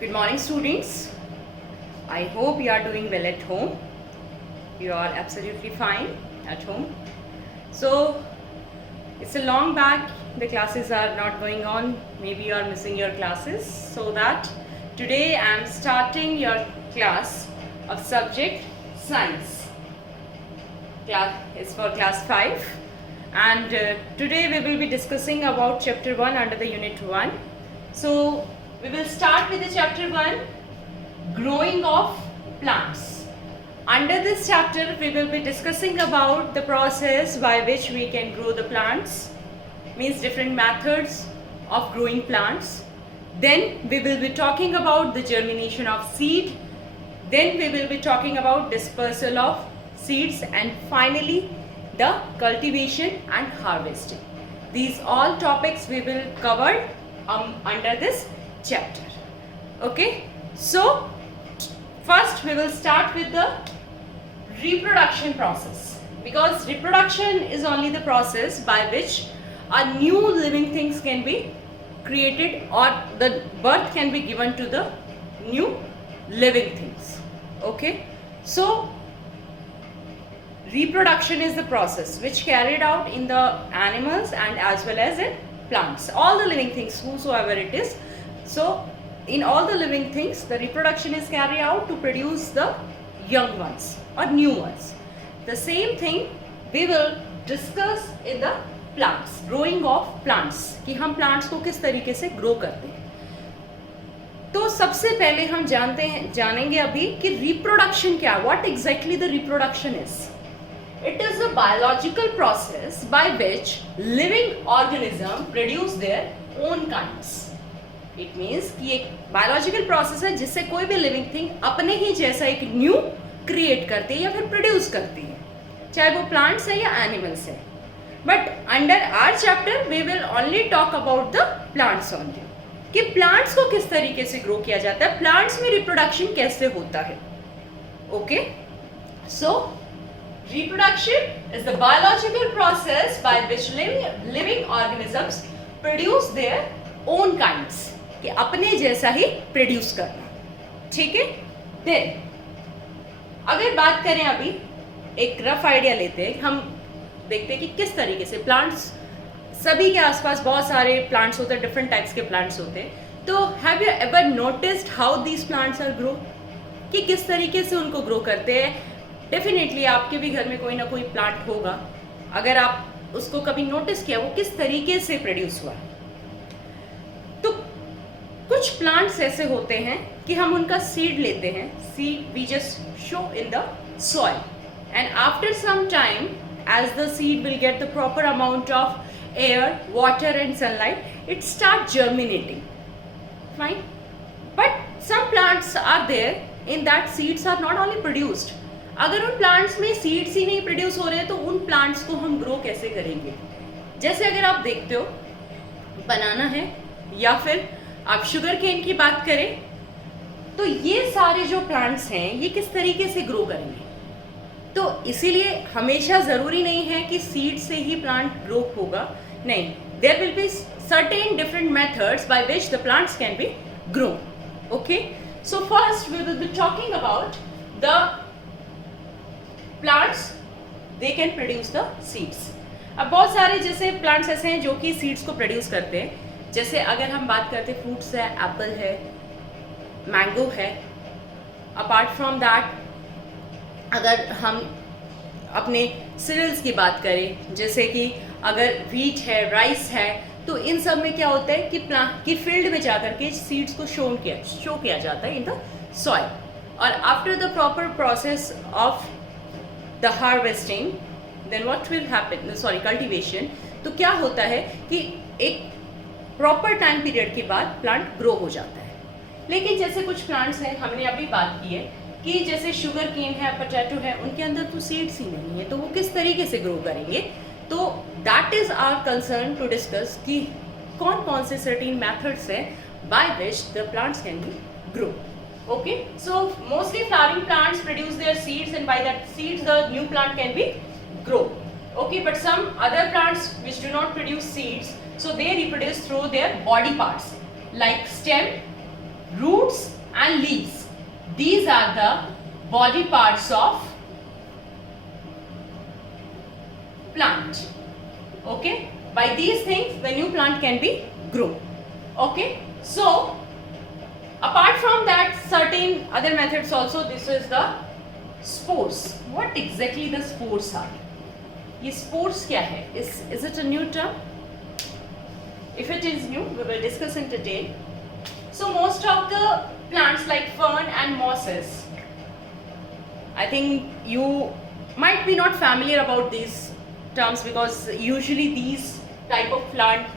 Good morning, students. I hope you are doing well at home. You are absolutely fine at home. So, it's a long back. The classes are not going on. Maybe you are missing your classes. So that today I am starting your class of subject science. Class is for class 5. And today we will be discussing about chapter 1 under the unit 1. So, we will start with the chapter 1, growing of plants. Under this chapter, we will be discussing about the process by which we can grow the plants, means different methods of growing plants. Then we will be talking about the germination of seed. Then we will be talking about dispersal of seeds, and finally the cultivation and harvesting. These all topics we will cover under this chapter. Okay, so first we will start with the reproduction process, because reproduction is only the process by which a new living things can be created, or the birth can be given to the new living things. Okay, so reproduction is the process which carried out in the animals and as well as in plants, all the living things, whosoever it is. So in all the living things, the reproduction is carried out to produce the young ones or new ones. The same thing we will discuss in the plants, growing of plants, कि हम plants को किस तरीके से grow करते हैं. तो सबसे पहले हम जानेंगे अभी कि reproduction क्या है, what exactly the reproduction is. It is a biological process by which living organism produce their own kinds. It means कि एक biological process है जिससे कोई भी living thing अपने ही जैसा एक new create करती है या फिर produce करती है, चाहे वो plants है या animals है. But under our chapter we will only talk about the plants only, कि plants को किस तरीके से grow किया जाता है, plants में reproduction कैसे होता है. Okay, so reproduction is the biological process by which living organisms produce their own kinds, कि अपने जैसा ही प्रोड्यूस करना. ठीक है. देन अगर बात करें, अभी एक रफ आइडिया लेते हैं, हम देखते हैं कि किस तरीके से प्लांट्स, सभी के आसपास बहुत सारे प्लांट्स होते हैं, डिफरेंट टाइप्स के प्लांट्स होते हैं. तो have you ever noticed how these plants are grow, कि किस तरीके से उनको ग्रो करते हैं. डेफिनेटली आपके भी घर में कोई ना कोई प्लांट होगा, अगर आप उसको कभी नोटिस किया वो किस तरीके से प्रोड्यूस हुआ. तो कुछ प्लांट्स ऐसे होते हैं कि हम उनका सीड लेते हैं, seed we just show in the soil, and after some time as the seed will get the proper amount of air, water and sunlight, it starts germinating. Fine. But some plants are there in that seeds are not only produced. अगर उन plants में seeds ही नहीं produce हो रहे तो उन plants को हम ग्रो कैसे करेंगे. जैसे अगर आप देखते हो बनाना है या फिर आप शुगर केन की बात करें, तो ये सारे जो प्लांट्स हैं ये किस तरीके से ग्रो करेंगे. तो इसीलिए हमेशा ज़रूरी नहीं है कि सीड से ही प्लांट ग्रो होगा, नहीं. There will be certain different methods by which the plants can be grow. Okay, so first we will be talking about the plants they can produce the seeds. अब बहुत सारे जैसे plants ऐसे हैं जो कि सीड्स को प्रोड्यूस करते हैं. जैसे अगर हम बात करते हैं, फ्रूट्स है, एप्पल है, मैंगो है. अपार्ट फ्रॉम दैट अगर हम अपने सीरियल्स की बात करें, जैसे कि अगर व्हीट है, राइस है, तो इन सब में क्या होता है कि प्लांट की फील्ड में जाकर के सीड्स को शो किया जाता है इन द सॉइल. और after the proper process of the harvesting, then what will happen, sorry cultivation, तो क्या होता है कि एक प्रॉपर टाइम पीरियड के बाद प्लांट ग्रो हो जाता है. लेकिन जैसे कुछ प्लांट्स हैं, हमने अभी बात की है कि जैसे शुगर केन है, पोटैटो है, उनके अंदर तो सीड्स ही नहीं है, तो वो किस तरीके से ग्रो करेंगे. तो that is our concern to discuss कि कौन कौन से सर्टेन मेथड्स हैं by which the plants can be grow. Okay, so mostly flowering plants produce their seeds and by that seeds the new plant can be grow. Okay, but some other plants which do not produce seeds, so they reproduce through their body parts like stem, roots and leaves. These are the body parts of plant. Okay, by these things the new plant can be grown. Okay, so apart from that, certain other methods also. This is the spores. What exactly the spores are? ये spores क्या है? Is it a new term? If it is new, we will discuss in detail. So most of the plants like fern and mosses, I think you might be not familiar about these terms because usually these type of plant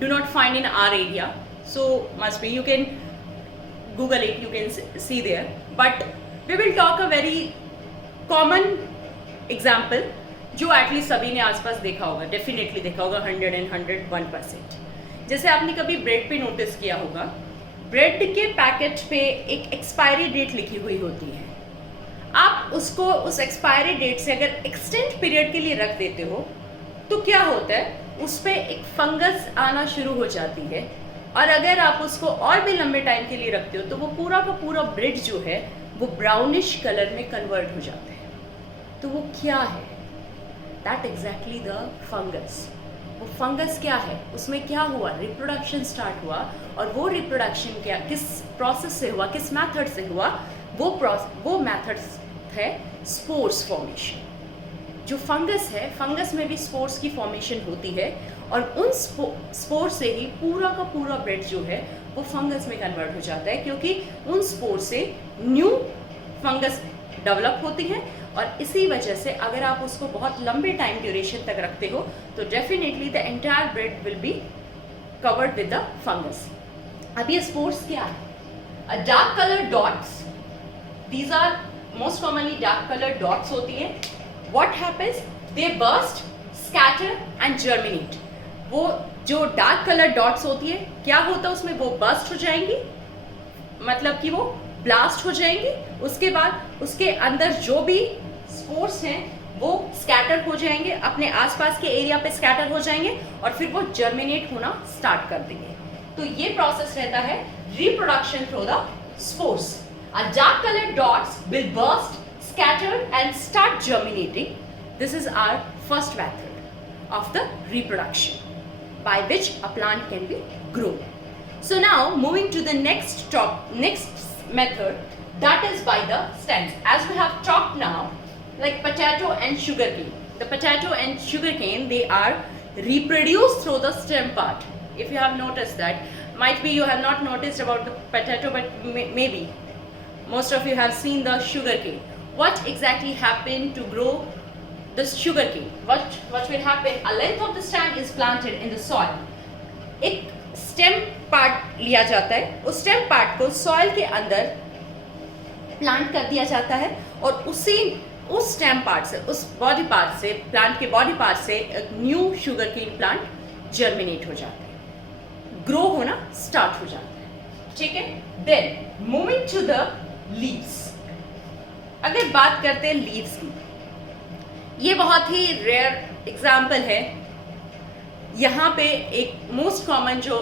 do not find in our area. So must be, you can Google it, you can see there. But we will talk a very common example जो at least सभी ने आसपास देखा होगा, definitely देखा होगा, 101%. जैसे आपने कभी ब्रेड पे नोटिस किया होगा, ब्रेड के पैकेट पे एक एक्सपायरी डेट लिखी हुई होती है. आप उसको उस एक्सपायरी डेट से अगर एक्सटेंड पीरियड के लिए रख देते हो तो क्या होता है, उस पर एक फंगस आना शुरू हो जाती है. और अगर आप उसको और भी लंबे टाइम के लिए रखते हो तो वो पूरा का पूरा ब्रेड जो है वो ब्राउनिश कलर में कन्वर्ट हो जाता है. तो वो क्या है? That exactly the fungus. वो फंगस क्या है? उसमें क्या हुआ? रिप्रोडक्शन स्टार्ट हुआ. और वो रिप्रोडक्शन क्या, किस प्रोसेस से हुआ, किस मेथड से हुआ? वो मेथड है स्पोर्स फॉर्मेशन. जो फंगस है, फंगस में भी स्पोर्स की फॉर्मेशन होती है और उन स्पोर से ही पूरा का पूरा ब्रेड जो है वो फंगस में कन्वर्ट हो जाता है, क्योंकि उन स्पोर से न्यू फंगस डेवलप होती है. और इसी वजह से अगर आप उसको बहुत लंबे टाइम ड्यूरेशन तक रखते हो तो definitely the entire bread will be covered with the fungus. अब ये स्पोर्स क्या है? A dark colour dots, these are most commonly dark colour dots होती है. What happens? They burst, scatter and germinate. वो जो डार्क कलर डॉट्स होती है, क्या होता है उसमें? वो बर्स्ट हो जाएंगी, मतलब कि वो ब्लास्ट हो जाएंगी. उसके बाद उसके अंदर जो भी स्पोर्स हैं वो स्कैटर हो जाएंगे, अपने आसपास के एरिया पे स्कैटर हो जाएंगे और फिर वो जर्मिनेट होना स्टार्ट कर देंगे. तो ये प्रोसेस रहता है reproduction through the spores. A dark colour dots will burst, scatter and start germinating. This is our first method of the reproduction by which a plant can be grown. So now moving to the next method, that is by the stems. As we have talked now, like potato and sugarcane. The potato and sugarcane, they are reproduced through the stem part. If you have noticed that, might be you have not noticed about the potato, but maybe most of you have seen the sugarcane. What exactly happened to grow the sugarcane? What will happen? A length of the stem is planted in the soil. एक stem part लिया जाता है, उस stem part को soil के अंदर plant कर दिया जाता है और उस स्टेम पार्ट से, उस बॉडी पार्ट से, प्लांट के बॉडी पार्ट से एक न्यू शुगरकेन प्लांट जर्मिनेट हो जाता है, ग्रो होना स्टार्ट हो जाता है. ठीक है. Then moving to the leaves. अगर बात करते हैं लीव्स की, ये बहुत ही रेयर एग्जाम्पल है. यहाँ पे एक मोस्ट कॉमन जो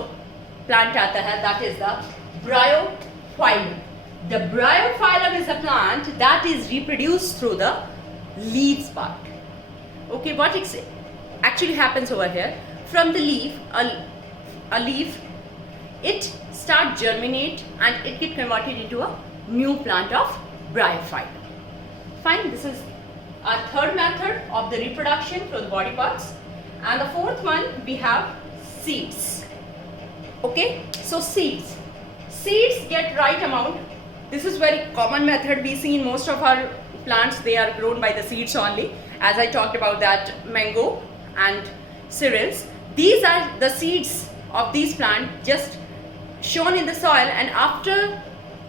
प्लांट आता है, that is the Bryophyllum. The Bryophyllum is a plant that is reproduced through the leaves part. Okay, what actually happens over here? From the leaf, a leaf, it start germinate and it get converted into a new plant of bryophyte. Fine, this is our third method of the reproduction through the body parts. And the fourth one, we have seeds. Okay, so seeds get right amount. This is very common method we see in most of our plants. They are grown by the seeds only. As I talked about that, mango and cereals. These are the seeds of these plants just shown in the soil, and after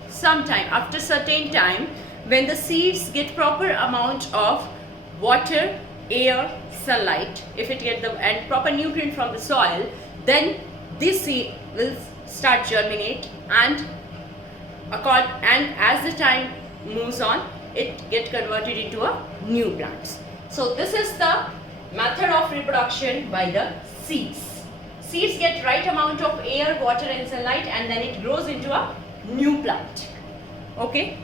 some time, after certain time, when the seeds get proper amount of water, air, sunlight, if it get the and proper nutrient from the soil, then this seed will start germinate, and as the time moves on, it get converted into a new plants. So this is the method of reproduction by the seeds. Seeds get right amount of air, water and sunlight, and then it grows into a new plant. Okay.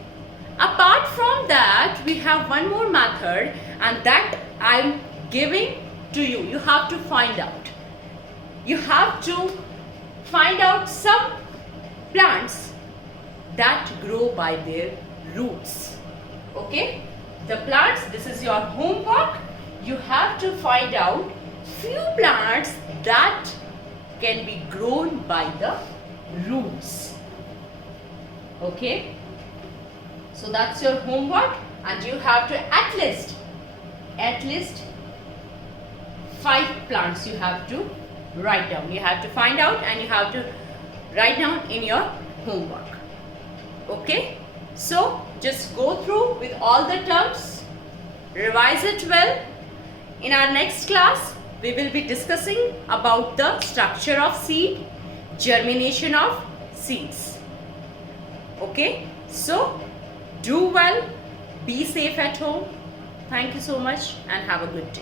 Apart from that, we have one more method, and that I'm giving to you. You have to find out. You have to find out some plants that grow by their roots. Okay? The plants, this is your homework. You have to find out few plants that can be grown by the roots. Okay? So that's your homework, and you have to at least 5 plants you have to write down. You have to find out and you have to write down in your homework. Okay? So just go through with all the terms, revise it well. In our next class, we will be discussing about the structure of seed, germination of seeds. Okay? So do well, be safe at home. Thank you so much and have a good day.